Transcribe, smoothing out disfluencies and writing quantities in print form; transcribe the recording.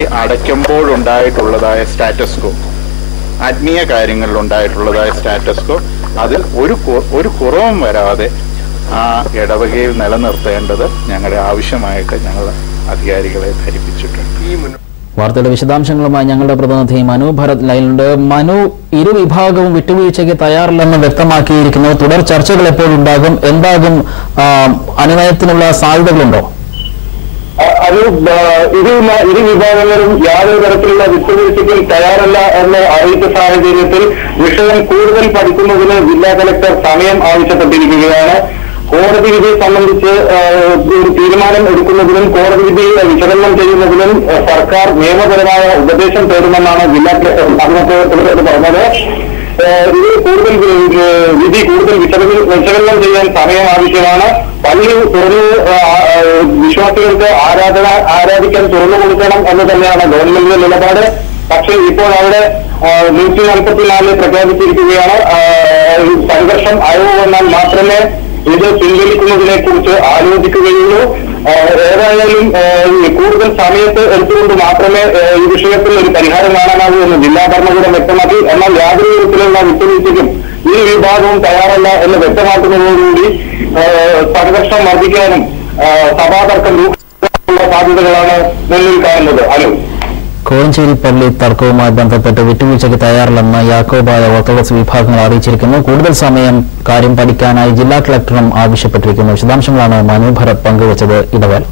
അടയ്ക്കുമ്പോഴുണ്ടായിട്ടുള്ളതായ status കോ, ആത്മീയ കാര്യങ്ങളിലുണ്ടായിട്ടുള്ളതായ status കോ അതിൽ ഒരു കുറവും വരാതെ ആ ഇടവകയിൽ നിലനിർത്തേണ്ടത് ഞങ്ങളുടെ ആവശ്യമായിട്ട് ഞങ്ങൾ അധികാരികളെ ധരിപ്പിച്ചിട്ടുണ്ട്. വാർത്തയുടെ വിശദാംശങ്ങളുമായി ഞങ്ങളുടെ പ്രതിനിധി മനു ഭരത് ലൈനുണ്ട്. മനു, ഇരുവിഭാഗവും വിട്ടുവീഴ്ചയ്ക്ക് തയ്യാറില്ലെന്ന് വ്യക്തമാക്കിയിരിക്കുന്നു. തുടർ ചർച്ചകൾ എപ്പോഴുണ്ടാകും? എന്താകും അനുനയത്തിനുള്ള സാധ്യതകളുണ്ടോ? ഇരു വിഭാഗങ്ങളും യാതൊരു തരത്തിലുള്ള വിട്ടുവീഴ്ചയ്ക്കും തയ്യാറല്ല എന്ന് അറിയിച്ച സാഹചര്യത്തിൽ വിഷയം കൂടുതൽ പഠിക്കുന്നതിന് ജില്ലാ കലക്ടർ സമയം ആവശ്യപ്പെട്ടിരിക്കുകയാണ്. കോടതി വിധി സംബന്ധിച്ച് ഒരു തീരുമാനം എടുക്കുന്നതിനും കോടതി വിധി വിശകലനം ചെയ്യുന്നതിനും സർക്കാർ നിയമപരമായ ഉപദേശം തേടുമെന്നാണ് ജില്ലാ കലക്ടർ പറഞ്ഞത്. ഇത് വിധി കൂടുതൽ വിശകലനം ചെയ്യാൻ സമയം ആവശ്യമാണ്. പള്ളി തുറന്നു വിശ്വാസികൾക്ക് ആരാധിക്കാൻ തുറന്നു കൊടുക്കണം എന്ന് തന്നെയാണ് ഗവൺമെന്റിന്റെ നിലപാട്. പക്ഷേ ഇപ്പോൾ അവിടെ 144 പ്രഖ്യാപിച്ചിരിക്കുകയാണ്. സംഘർഷം അയവ് വന്നാൽ മാത്രമേ ഇത് പിൻവലിക്കുന്നതിനെ കുറിച്ച് ആലോചിക്കുകയുള്ളൂ. ഏതായാലും കൂടുതൽ സമയത്ത് എടുത്തുകൊണ്ട് മാത്രമേ ഈ വിഷയത്തിൽ ഒരു പരിഹാരം കാണാനാകൂ എന്ന് ജില്ലാ ഭരണകൂടം വ്യക്തമാക്കി. എന്നാൽ യാതൊരു വിധത്തിലുള്ള വിട്ടുവീഴ്ചയ്ക്കും ഈ വിഭാഗവും തയ്യാറല്ല എന്ന് വ്യക്തമാക്കുന്നതോടുകൂടി സംഘർഷം വർദ്ധിക്കാനും സഭാതർക്കം രൂപമുള്ള സാധ്യതകളാണ് മുന്നിൽ കാണുന്നത്. കോഴഞ്ചേരി പള്ളി തർക്കവുമായി ബന്ധപ്പെട്ട് വിട്ടുവീഴ്ചയ്ക്ക് തയ്യാറില്ലെന്ന് യാക്കോബായ ഓർത്തഡോക്സ് വിഭാഗങ്ങൾ അറിയിച്ചിരിക്കുന്നു. കൂടുതൽ സമയം കാര്യം പഠിക്കാനായി ജില്ലാ കളക്ടറും ആവശ്യപ്പെട്ടിരിക്കുന്നു. വിശദാംശങ്ങളാണ് മനു ഭരത് പങ്കുവച്ചത്. ഇടവേള.